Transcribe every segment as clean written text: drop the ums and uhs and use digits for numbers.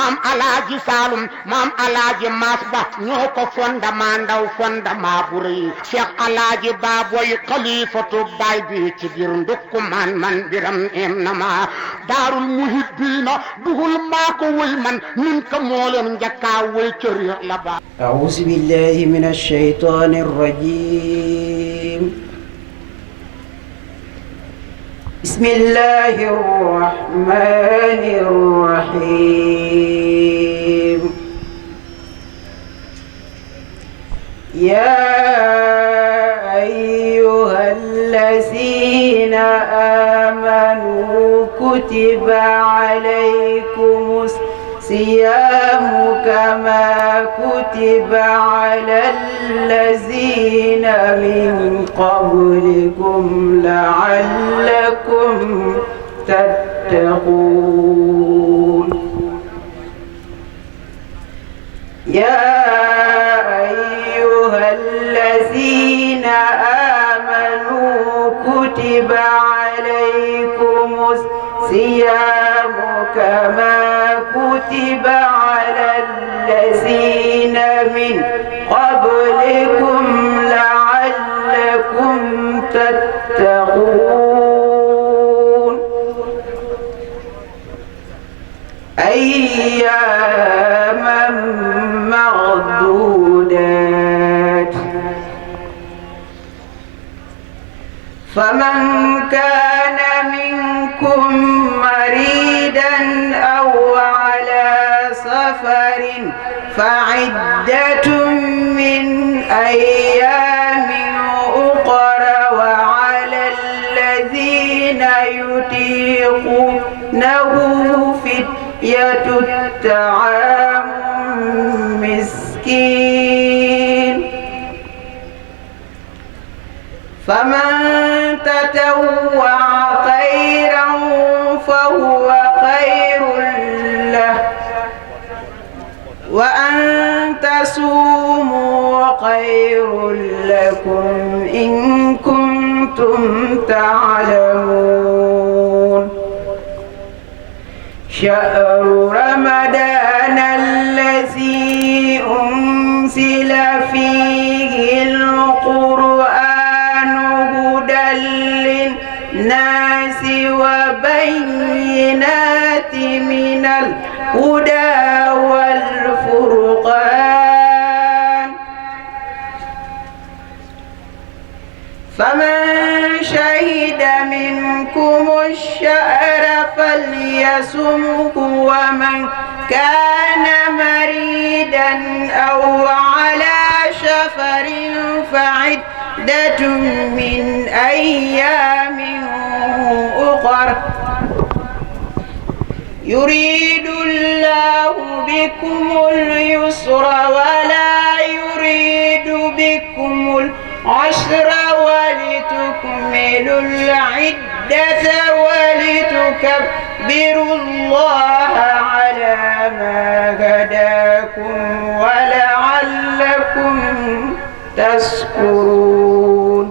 maam alaaji Saalum maam alaaji Maas Ba ñoo ko fondement ndaw fondement bu rëy Cheikh alaaji Baaboy xalifatu baay bi ci biir ndukkumaan man biram em na ma daarul muhibbiina dugul maa ko wëy man nin ko moo leen njëkkaa wëy cër la ba أعوذ بالله من الشيطان الرجيم بسم الله الرحمن الرحيم يا أيها الذين آمنوا كتب عليكم الصيام كما كتب على الذين من قبلكم لعلكم تتقون يا أيها الذين آمنوا كتب عليكم الصيام كما كتب على الذين من قبلكم لعلكم تتقون أياما معدودات فمن كان منكم مريضا أو على سفر فعدة من أيام أخر وعلى الذين يطيقونه فدية طعام مسكين فمن تطوع خيرا فهو خير له وأن تصوموا خير لكم إن كنتم تعلمون شهر رمضان الذي أنزل فيه القرآن هدى للناس وبينات من الهدى والفرقان فمن شهد منكم الشهر فليصمه ومن كان مريضا أو على سفر فعدة من أيام أخر يريد الله بكم اليسر ولا يريد بكم العسر ولتكملوا العدة ولتكبروا الله على ما هداكم ولعلكم تشكرون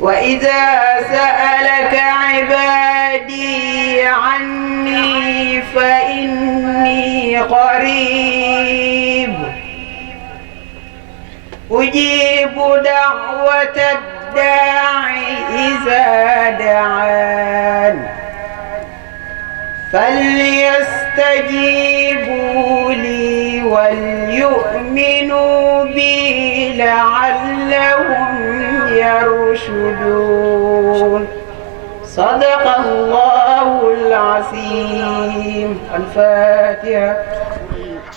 وإذا سألك عبادي عني فإني قريب أجيب دعوة الداعي إذا دعان فليستجيبوا لي وليؤمنوا بي لعلهم يرشدون صدق الله العظيم الفاتحة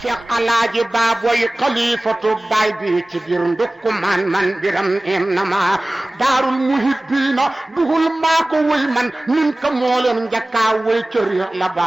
Cheikh alaaji Baaboy xalifatu baay bi ci biir ndukkumaan man biram em na ma daarul muhibbiina dugul maa ko wëy man nin ko moo leen njëkkaa wëy cër la ba